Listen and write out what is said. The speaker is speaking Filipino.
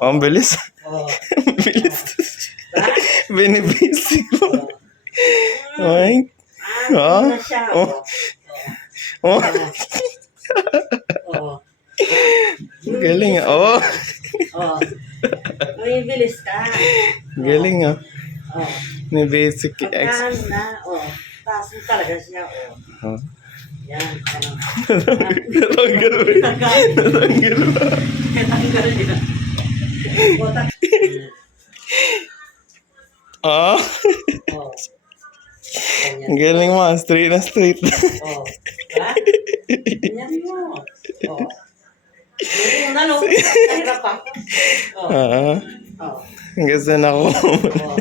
Oh, ang bilis. Oh. Ang bilis. Ha? Binibasic mo. Mm. Ay. Ah, na siya. Oh. Oh. Oh. Oh. Galing ah. Oh. Oh. May bilis ka. Galing ah. Oh. May basic X. Pagkaan na. Oh. Taas mo talaga siya. Oh. Oh. Yan. Ano. Natanggal mo. Natanggal mo. Natanggal niya. Botak. Ah. Oh. Ang galing mo. Straight na straight. Oh. Ha? Ganyan mo. Oh. Yung ano. Kahirap pa. Oh. Ah. Oh. Hanggang saan ako? Oh.